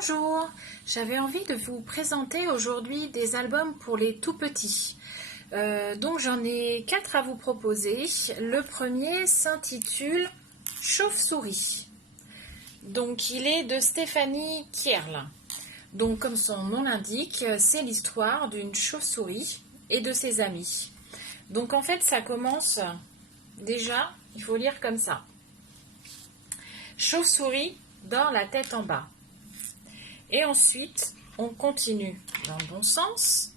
Bonjour, j'avais envie de vous présenter aujourd'hui des albums pour les tout petits. Donc j'en ai 4 à vous proposer. Le premier s'intitule Chauve-souris. Donc il est de Stéphanie Kierl. Donc comme son nom l'indique, c'est l'histoire d'une chauve-souris et de ses amis. Donc en fait ça commence déjà, il faut lire comme ça. Chauve-souris dort la tête en bas. Et ensuite, on continue dans le bon sens,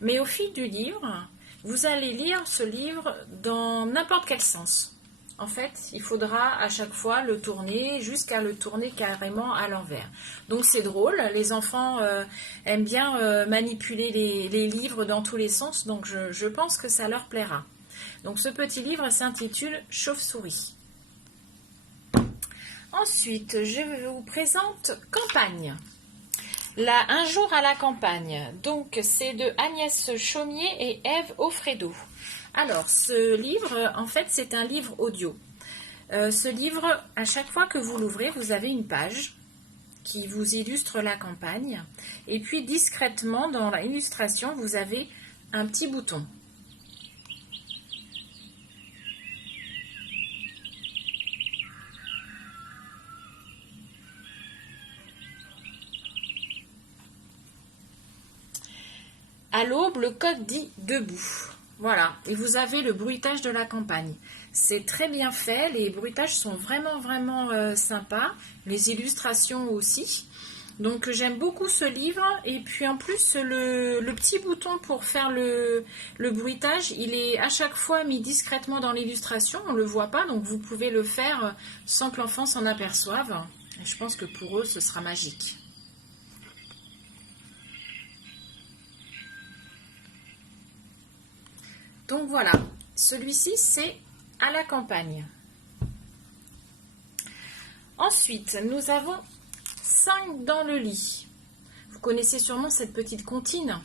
mais au fil du livre, vous allez lire ce livre dans n'importe quel sens. En fait, il faudra à chaque fois le tourner jusqu'à le tourner carrément à l'envers. Donc c'est drôle, les enfants aiment bien manipuler les livres dans tous les sens, donc je pense que ça leur plaira. Donc ce petit livre s'intitule Chauve-souris. Ensuite, je vous présente Campagne. Là, un jour à la campagne. Donc, c'est de Agnès Chaumier et Ève Offredo. Alors, ce livre, en fait, c'est un livre audio. Ce livre, à chaque fois que vous l'ouvrez, vous avez une page qui vous illustre la campagne. Et puis, discrètement, dans l'illustration, vous avez un petit bouton. À l'aube, le coq dit debout. Voilà, et vous avez le bruitage de la campagne. C'est très bien fait, les bruitages sont vraiment sympas, les illustrations aussi. Donc j'aime beaucoup ce livre, et puis en plus le petit bouton pour faire le bruitage, il est à chaque fois mis discrètement dans l'illustration, on ne le voit pas, donc vous pouvez le faire sans que l'enfant s'en aperçoive. Et je pense que pour eux, ce sera magique. Donc voilà, celui-ci c'est à la campagne. Ensuite, nous avons 5 dans le lit. Vous connaissez sûrement cette petite comptine.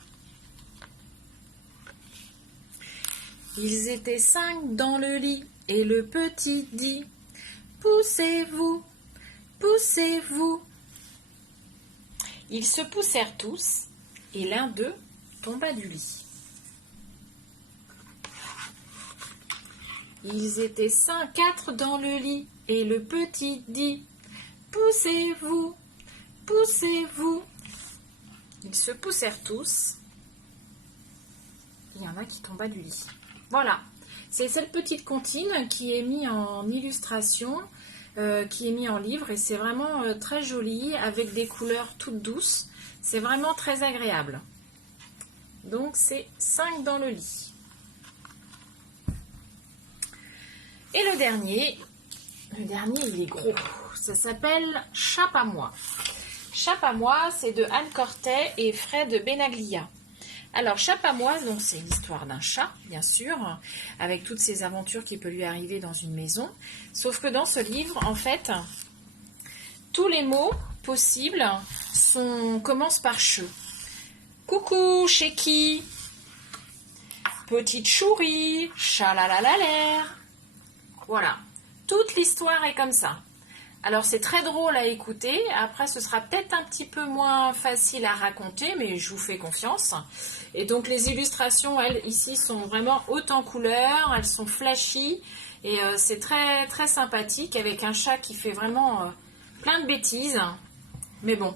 Ils étaient 5 dans le lit et le petit dit « Poussez-vous, poussez-vous ». Ils se poussèrent tous et l'un d'eux tomba du lit. Ils étaient 4 dans le lit, et le petit dit « Poussez-vous, poussez-vous ». Ils se poussèrent tous. Il y en a qui tomba du lit. Voilà, c'est cette petite comptine qui est mise en illustration, qui est mise en livre, et c'est vraiment très joli, avec des couleurs toutes douces. C'est vraiment très agréable. Donc c'est 5 dans le lit. Et le dernier, il est gros. Ça s'appelle Chape à moi. Chape à moi, c'est de Anne Cortet et Fred Benaglia. Alors, Chape à moi, donc c'est l'histoire d'un chat, bien sûr, avec toutes ces aventures qui peuvent lui arriver dans une maison. Sauf que dans ce livre, en fait, tous les mots possibles commencent par che. Coucou, chez qui? Petite chourie, chalalalalaire. Voilà, toute l'histoire est comme ça. Alors c'est très drôle à écouter, après ce sera peut-être un petit peu moins facile à raconter, mais je vous fais confiance. Et donc les illustrations, elles, ici, sont vraiment hautes en couleurs, elles sont flashy, et c'est très sympathique, avec un chat qui fait vraiment plein de bêtises. Mais bon,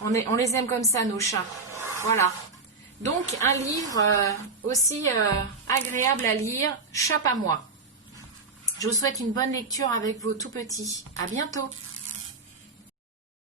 on les aime comme ça, nos chats. Voilà. Donc un livre aussi agréable à lire, Chape à moi. Je vous souhaite une bonne lecture avec vos tout petits. À bientôt.